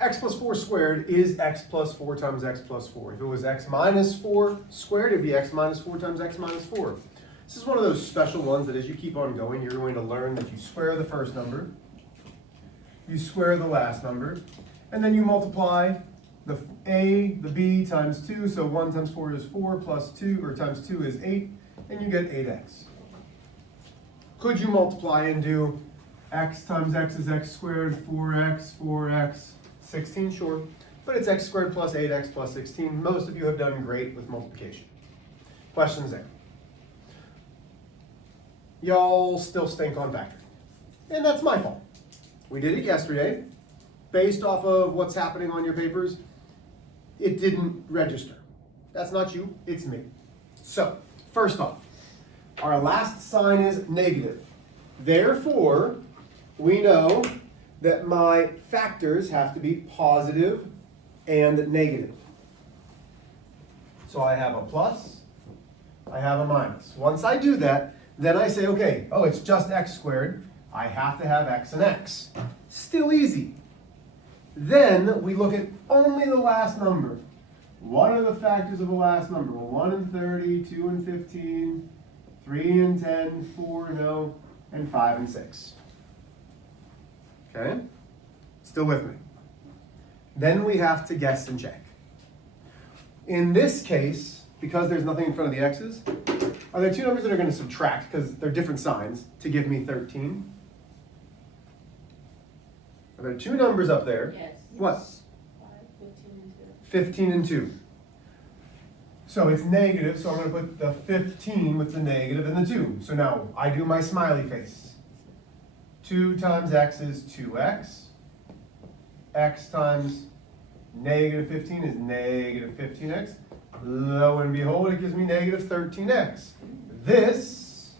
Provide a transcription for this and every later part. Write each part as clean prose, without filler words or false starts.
x plus 4 squared is x plus 4 times x plus 4. If it was x minus 4 squared, it'd be x minus 4 times x minus 4. This is one of those special ones that as you keep on going, you're going to learn that you square the first number, you square the last number, and then you multiply the a, the b times 2, so 1 times 4 is 4 plus 2, or times 2 is 8, and you get 8x. Could you multiply and do x times x is x squared, 4x, 16? Sure. But it's x squared plus 8x plus 16. Most of you have done great with multiplication. Questions there? Y'all still stink on factoring. And that's my fault. We did it yesterday. Based off of what's happening on your papers, it didn't register. That's not you, it's me. So, first off, our last sign is negative. Therefore, we know that my factors have to be positive and negative. So I have a plus, I have a minus. Once I do that, then I say, okay, oh, it's just x squared. I have to have x and x. Still easy. Then we look at only the last number. What are the factors of the last number? Well, 1 and 30, 2 and 15, 3 and 10, 4 and 0, and 5 and 6. Okay? Still with me? Then we have to guess and check. In this case, because there's nothing in front of the x's, are there two numbers that are going to subtract, because they're different signs, to give me 13? Are there two numbers up there? Yes. What? 5, 15 and 2. 15 and 2. So it's negative, so I'm going to put the 15 with the negative and the 2. So now I do my smiley face. 2 times x is 2x. X times negative 15 is negative 15x. Lo and behold, it gives me negative 13x. This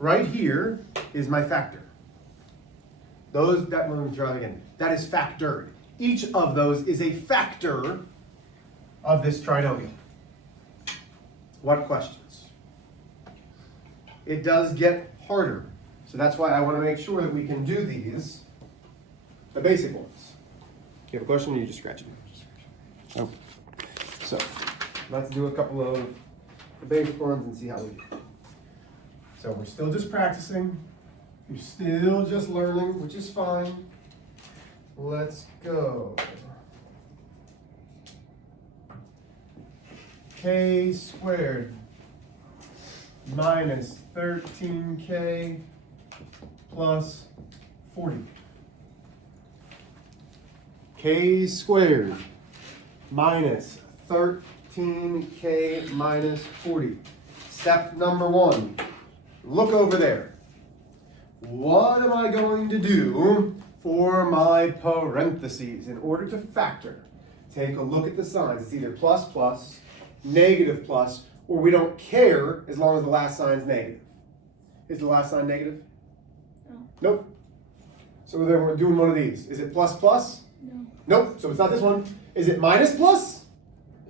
right here is my factor. Let me try it again. That is factored. Each of those is a factor of this trinomial. What questions? It does get harder. So that's why I want to make sure that we can do these, the basic ones. If you have a question, you just scratch it. Oh. So let's do a couple of the basic ones and see how we do. So we're still just practicing. You're still just learning, which is fine. Let's go. K squared minus 13k plus 40. K squared minus 13k minus 40. Step number 1. Look over there. What am I going to do for my parentheses in order to factor? Take a look at the signs. It's either plus plus, negative plus, or we don't care as long as the last sign is negative. Is the last sign negative? No. Nope. So then we're doing one of these. Is it plus plus? No. Nope. So it's not this one. Is it minus plus?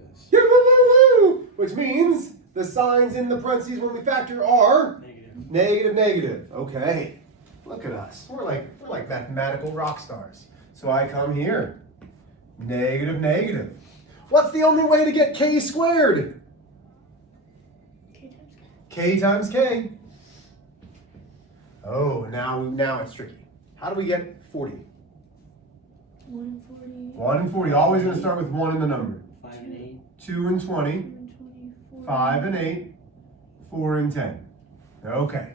Yes. Yeah, woo, woo, woo. Which means the signs in the parentheses when we factor are Negative. negative, negative. Okay. Look at us. We're like mathematical rock stars. So I come here. Negative, negative. What's the only way to get k squared? K times K. K times k. Oh, now it's tricky. How do we get 40? 1 and 40. 1 and 40. Always going to start with 1 in the number. 5 and 8. 2 and 20. 2 and 24. 5 and 8. 4 and 10. Okay.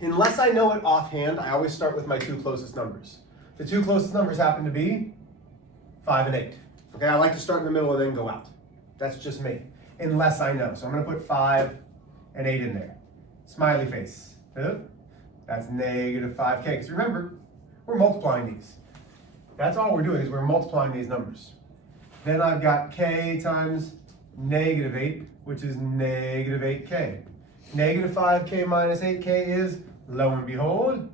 Unless I know it offhand, I always start with my two closest numbers. The two closest numbers happen to be 5 and 8. Okay, I like to start in the middle and then go out. That's just me. Unless I know. So I'm going to put 5 and 8 in there. Smiley face. That's negative 5k. Because remember, we're multiplying these. That's all we're doing is we're multiplying these numbers. Then I've got k times negative 8, which is negative 8k. Negative 5k minus 8k is, lo and behold,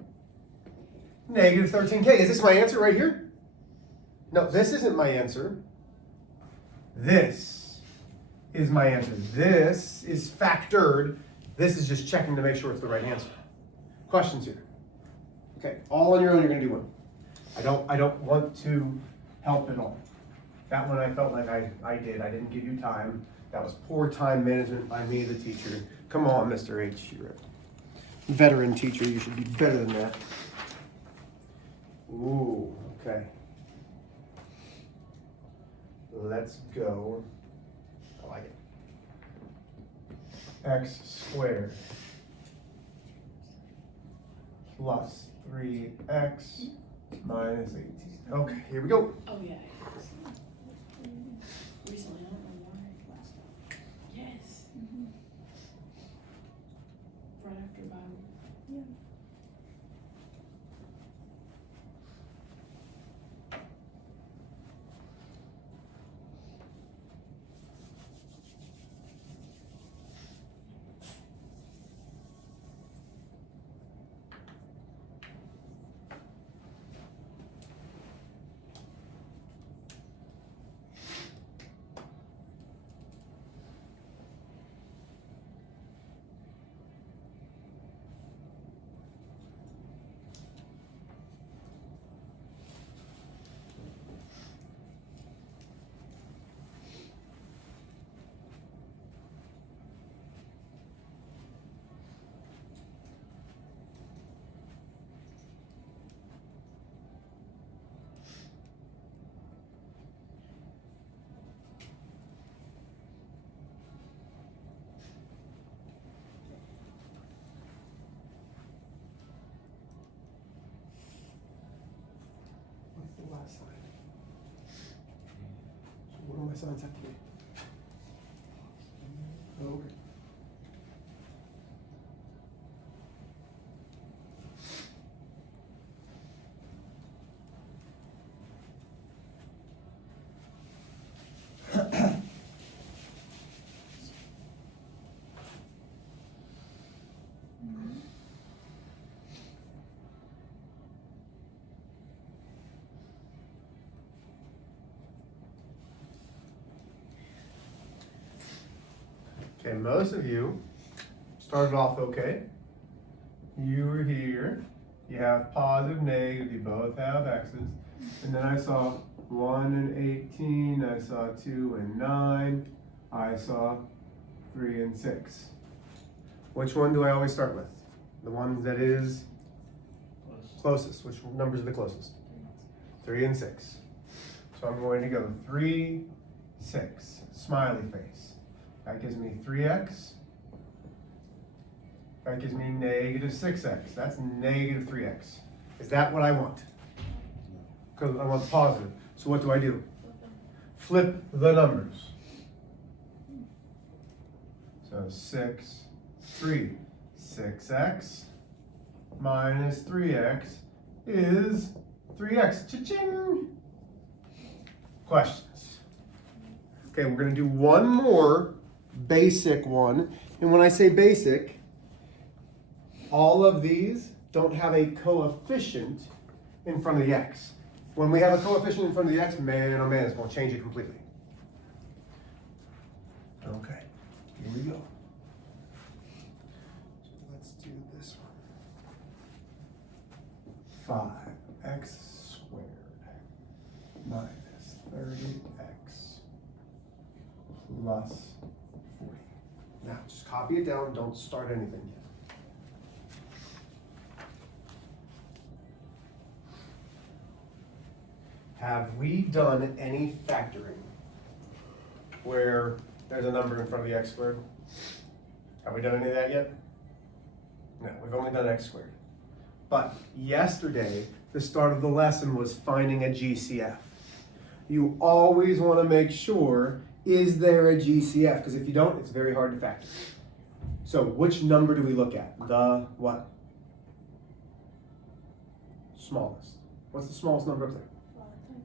negative 13k. Is this my answer right here? No, this isn't my answer. This is my answer. This is factored. This is just checking to make sure it's the right answer. Questions here? Okay, all on your own, you're going to do one. I don't want to help at all. That one I felt like I didn't give you time. That was poor time management by me, the teacher. Come on, Mr. H, you're a veteran teacher, you should be better than that. Ooh, okay. Let's go. I like it. X squared plus 3x minus 18. Okay, here we go. Oh, yeah. Recently, I don't know why last time. Yes. Right after Bible. Yeah. What's the last sign? So what do my signs have to be? Okay. Okay, most of you started off okay. You were here. You have positive, negative, you both have x's. And then I saw 1 and 18, I saw 2 and 9, I saw 3 and 6. Which one do I always start with? The one that is closest. Which numbers are the closest? 3 and 6. So I'm going to go 3, 6, smiley face. That gives me 3x. That gives me negative 6x. That's negative 3x. Is that what I want? Because I want positive. So what do I do? Flip the numbers. So 6, 3. 6x minus 3x is 3x. Cha-ching! Questions? Okay, we're going to do one more basic one. And when I say basic, all of these don't have a coefficient in front of the x. When we have a coefficient in front of the x, man, oh man, it's going to change it completely. Okay, here we go. So let's do this one. 5x squared minus 30x plus 40. Now, just copy it down, don't start anything yet. Have we done any factoring where there's a number in front of the x squared? Have we done any of that yet? No, we've only done x squared. But yesterday, the start of the lesson was finding a GCF. You always want to make sure, is there a GCF? Because if you don't, it's very hard to factor. So which number do we look at? The what? Smallest. What's the smallest number up there?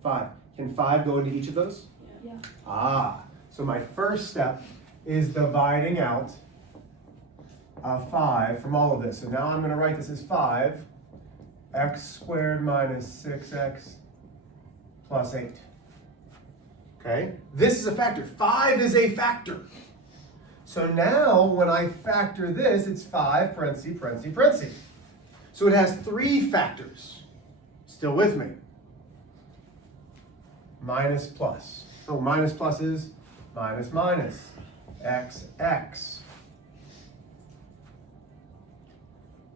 5. Can 5 go into each of those? Yeah. Ah, so my first step is dividing out 5 from all of this. So now I'm going to write this as 5, x squared minus 6x plus 8. Okay, this is a factor. 5 is a factor. So now when I factor this, it's 5, parentheses, parentheses, parentheses. So it has 3 factors. Still with me? minus plus. So minus plus is minus minus, x.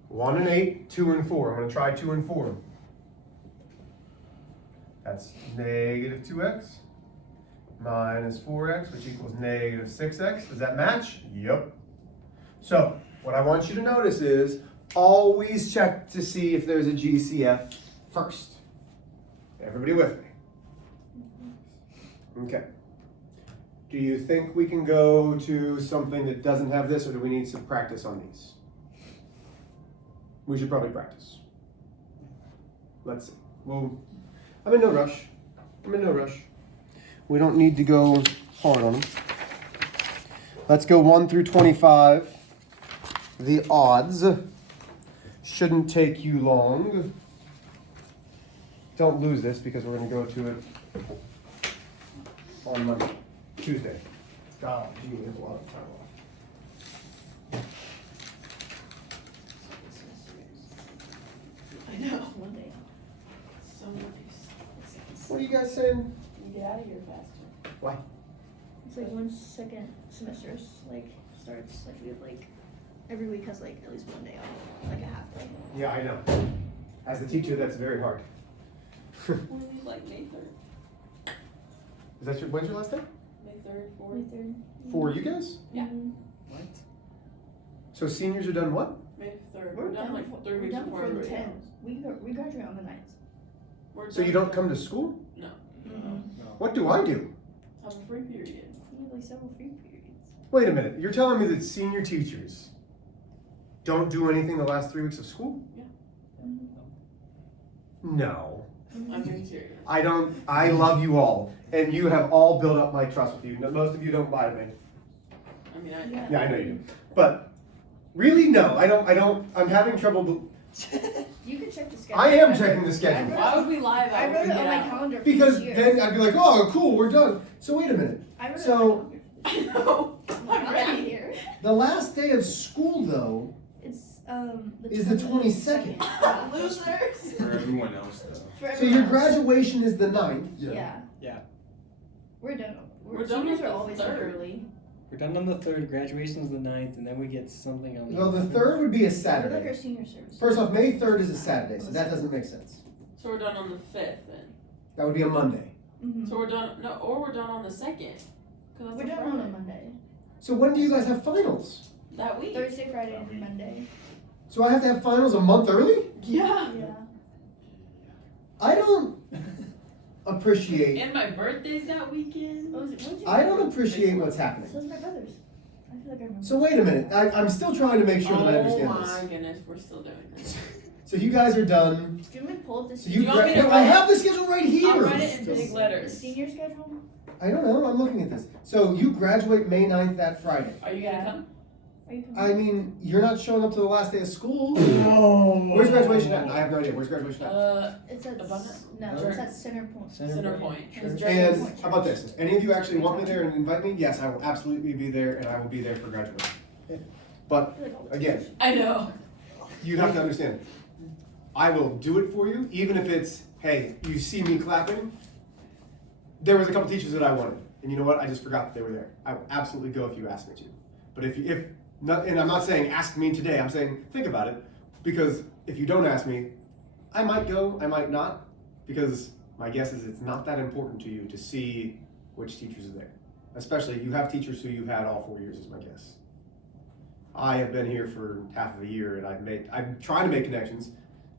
1 and 8, 2 and 4. I'm going to try 2 and 4. That's negative 2x minus 4x, which equals negative 6x. Does that match? Yep. So what I want you to notice is always check to see if there's a GCF first. Everybody with me? Okay. Do you think we can go to something that doesn't have this, or do we need some practice on these? We should probably practice. Let's see. Well, I'm in no rush. We don't need to go hard on them. Let's go 1 through 25. The odds shouldn't take you long. Don't lose this because we're going to go to it on Monday, Tuesday. God, gee, we have a lot of time off. I know. One day. So nice. What are you guys saying? You get out of here faster. Why? It's like when second semester like starts, like we have like every week has like at least one day off, like a half day. Yeah, I know. As a teacher, that's very hard. We leave like May 3rd. Is that when's your last day? May 3rd, 4th. 23rd. For you guys? Yeah. What? So seniors are done what? May 3rd. We're done like 3 we're weeks done before before the everybody 10th. We graduate on the 9th. We're So you done don't come to school? No. What do I do? Have a free period. We have like several free periods. Wait a minute. You're telling me that senior teachers don't do anything the last 3 weeks of school? No. I'm being serious. I love you all. And you have all built up my trust with you. Most of you don't lie to me. I mean, Yeah, I know you do. But really, no. I'm having trouble. You can check the schedule. I am checking the schedule. Why would we lie about I it if wrote we it on get my out? calendar for Because this year. then I'd be like, oh, cool, we're done. So wait a minute. I wrote So- it I know. I'm on my calendar. ready. Here. The last day of school, though, It's is the 22nd. Losers. For everyone else, though. For So everyone your else. graduation is the 9th. Yeah. Yeah. We're done. We're done Seniors with are the always like 3rd. early. We're done on the 3rd, graduation's the 9th, and then we get something on the Well, the 3rd would be a We're like our Saturday. senior service. First off, May 3rd is a Saturday, so that doesn't make sense. So we're done on the 5th then. That would be a Monday. Mhm. So we're done. No, or we're done on the 2nd. Cause that's We're a done Friday. on a Monday. So when do you guys have finals? That week. Thursday, Friday, and Monday. So I have to have finals a month early? Yeah. Yeah. I don't appreciate. And my birthday's that weekend. What was it? When did you I don't appreciate what's happening. So is my brother's. I feel like I remember. So wait a minute. I'm still trying to make sure that I Oh understand my this. goodness, we're still doing this. So you guys are done. Do you want me to pull up the So Do you want me to No, I write- have the schedule right I'll here. write it in big the letters. senior schedule? I don't know. I'm looking at this. So you graduate May 9th that Friday. Are you gonna come? Are you coming? I mean, you're not showing up to the last day of school. No. Where's graduation at? I have no idea. Where's graduation at? It's at Abundant? no, it's at Center Point. Center Point. It's Church. And how about this? If any of you actually want me there and invite me, yes, I will absolutely be there, and I will be there for graduation. But I feel like all the again, teachers- I know. you have to understand. I will do it for you, even if it's, hey, you see me clapping. There was a couple teachers that I wanted, and you know what? I just forgot that they were there. I will absolutely go if you ask me to. But if not, and I'm not saying ask me today. I'm saying think about it, because if you don't ask me, I might go, I might not, because my guess is it's not that important to you to see which teachers are there. Especially you have teachers who you've had all 4 years, is my guess. I have been here for half of a year, and I'm trying to make connections.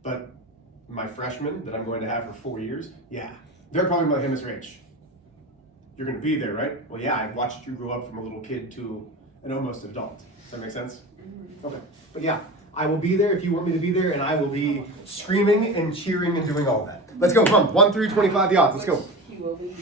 But my freshmen that I'm going to have for 4 years, yeah, they're probably about, hey, Miss Rich, you're going to be there, right? Well, yeah, I watched you grow up from a little kid to an almost adult. Does that make sense? Okay. But yeah, I will be there if you want me to be there, and I will be screaming and cheering and doing all that. Let's go, come on, 1 through 25, the odds, let's go. He will be.